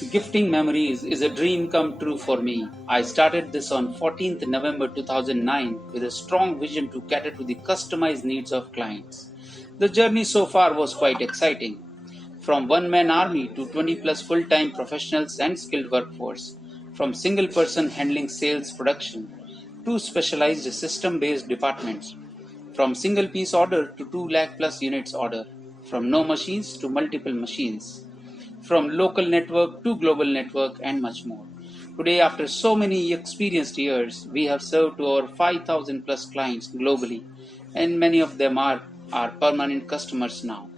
Gifting memories is a dream come true for me. I started this on 14th November 2009 with a strong vision to cater to the customized needs of clients. The journey so far was quite exciting. From one-man army to 20 plus full-time professionals and skilled workforce, from single person handling sales production to specialized system-based departments, from single piece order to 2 lakh plus units order, from no machines to multiple machines, from local network to global network, and much more. Today, after so many experienced years, we have served to over 5,000 plus clients globally, and many of them are our permanent customers now.